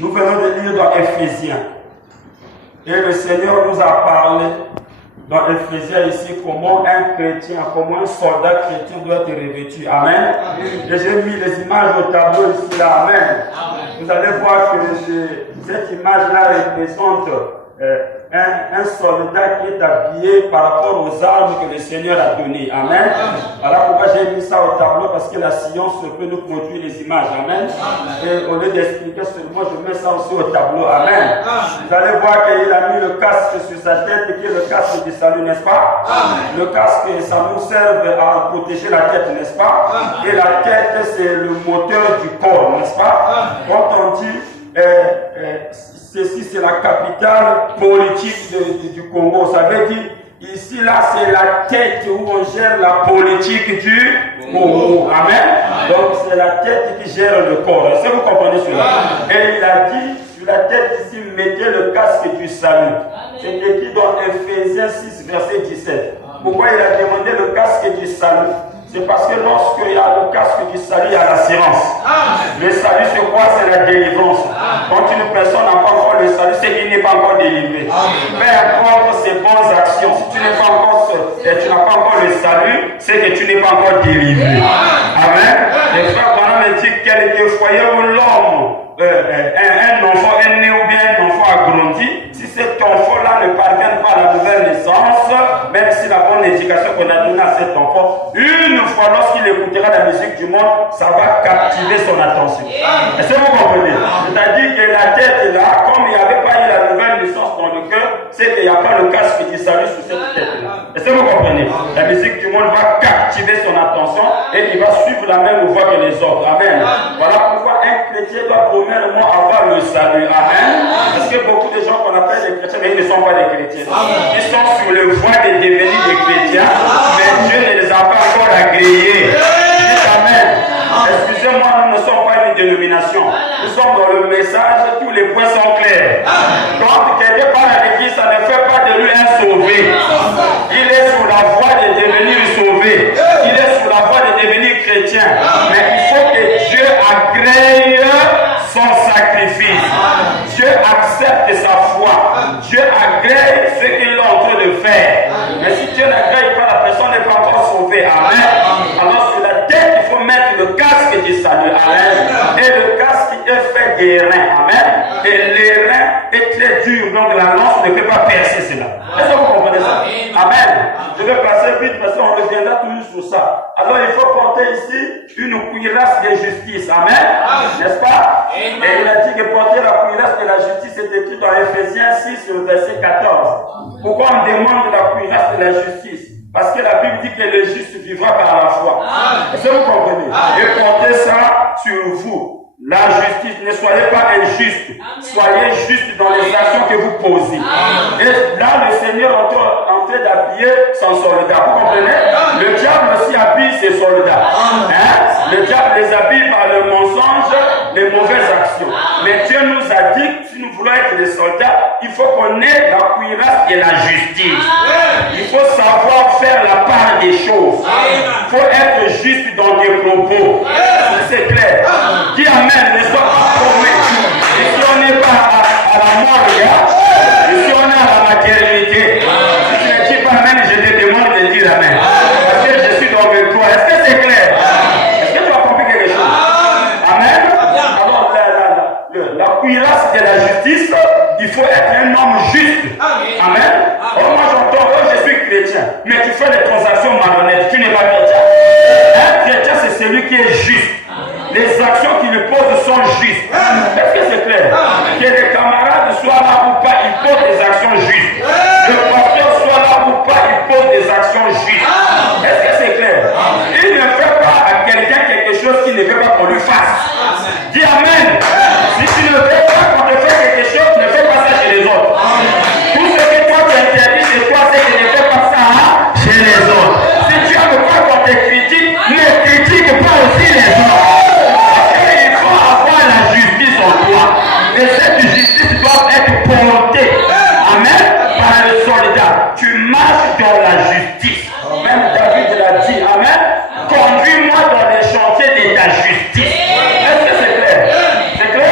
Nous venons de lire dans Éphésiens. Et le Seigneur nous a parlé dans Éphésiens ici comment un chrétien, comment un soldat chrétien doit être revêtu. Amen. Et j'ai mis les images au tableau ici là. Amen. Vous allez voir que cette image-là représente un soldat qui est habillé par rapport aux armes que le Seigneur a données. Amen. Voilà pourquoi j'ai mis ça au tableau, parce que la science peut nous produire les images. Amen. Et au lieu d'expliquer seulement, je mets ça aussi au tableau. Amen. Vous allez voir qu'il a mis le casque sur sa tête, qui est le casque du salut, n'est-ce pas? Le casque, ça nous sert à protéger la tête, n'est-ce pas? Et la tête, c'est le moteur du corps, n'est-ce pas? Quand on dit ceci, c'est la capitale politique du Congo. Ça veut dire, ici, là, c'est la tête où on gère la politique du Congo. Amen. Donc, c'est la tête qui gère le corps. Est-ce que vous comprenez cela? Et il a dit, sur la tête ici, mettez le casque du salut. C'est écrit dans Éphésiens 6, verset 17. Pourquoi il a demandé le casque du salut? C'est parce que lorsqu'il y a le casque du salut, il y a l'assurance. Le salut, c'est quoi? C'est la délivrance. Quand une personne n'a pas encore le salut, c'est qu'il n'est pas encore délivré. Peu importe ses bonnes actions, si tu n'es pas encore, tu n'as pas encore le salut, c'est que tu n'es pas encore délivré. Amen. Les frères Branham me dit quelque foyer où l'homme, un enfant est né ou bien un enfant a grandi, si cet enfant-là ne parvient pas à la nouvelle naissance, même si la bonne éducation qu'on a donnée à cet enfant, une fois lorsqu'il écoutera la musique du monde, ça va captiver son attention. Est-ce que vous comprenez? C'est-à-dire que la tête là, comme il n'y avait pas eu la nouvelle naissance dans le cœur, c'est qu'il n'y a pas le casque qui salue sur cette tête-là. Est-ce que vous comprenez? La musique du monde va captiver son attention et il va suivre la même voie que les autres. Amen. Voilà pourquoi un chrétien doit premièrement avoir le salut. Amen. Parce que beaucoup de gens qu'on appelle des chrétiens, mais ils ne sont pas des chrétiens. Ils sont sur le voie de devenir des chrétiens, mais Dieu ne les a pas encore agréés. Amen. Excusez-moi, nous ne sommes pas une dénomination. Nous sommes dans le message, tous les points sont clairs. Quand quelqu'un parle à l'église, ça ne fait pas de lui un sauvé. Il est sur la voie de devenir sauvé. Il est sur la voie de devenir chrétien. Mais il faut que Dieu agrée son sacrifice. Dieu accepte sa foi. Dieu agrée ce qu'il est en train de faire. Mais si Dieu n'agrée pas, la personne n'est pas encore sauvée. Amen. Alors sur la tête, il faut mettre le casque du salut. Amen. Et le casque est fait des reins. Amen. Et les reins est très dur. Donc la lance ne peut pas percer cela. Est-ce que vous comprenez ça? Amen. Je vais passer vite parce qu'on reviendra toujours sur ça. Alors il faut porter ici une cuirasse de justice. Amen. N'est-ce pas? Et il a dit que porter la cuirasse de la justice est écrit dans Éphésiens 6, verset 14. Pourquoi on demande la cuirasse de la justice? Parce que la Bible dit que le juste vivra par la foi. Est-ce que vous comprenez? Et portez ça sur vous. La justice, ne soyez pas injuste. Soyez juste dans les actions que vous posez. Et là, le Seigneur est en train d'habiller son soldat. Vous comprenez? Le diable aussi habille ses soldats. Le diable les habille par le mensonge, les mauvaises actions. Mais Dieu nous a dit que si nous voulons être des soldats, il faut qu'on ait la cuirasse et la justice. Il faut savoir faire la part des choses. Il faut être juste dans des propos. C'est clair. Dis Amen, ne sois pas convaincu. Et si on n'est pas à la mort, et si on est à la maternité, si tu ne dis pas Amen, je te demande de dire Amen. Parce que je suis dans le toit. Est-ce que c'est clair? Est-ce que tu as compris quelque chose? Amen. Alors, la cuirasse de la justice, il faut être un homme juste. Amen. Oh, moi j'entends, je suis chrétien, mais tu fais des transactions malhonnêtes, tu n'es pas chrétien. Un chrétien, c'est celui qui est juste. Les actions qu'il lui pose sont justes. Est-ce que c'est clair? Que les camarades soient là ou pas, ils posent des actions justes. Le pasteur soit là ou pas, il pose des actions justes. Est-ce que c'est clair? Il ne fait pas à quelqu'un quelque chose qu'il ne veut pas qu'on lui fasse. Dis Amen. Si tu ne veux pas qu'on te fasse quelque chose, ne fais pas ça chez les autres. Tout ce que toi tu interdis chez toi, c'est que ne fais pas ça chez les autres. Si tu as le droit qu'on te critique, ne critique pas aussi les autres.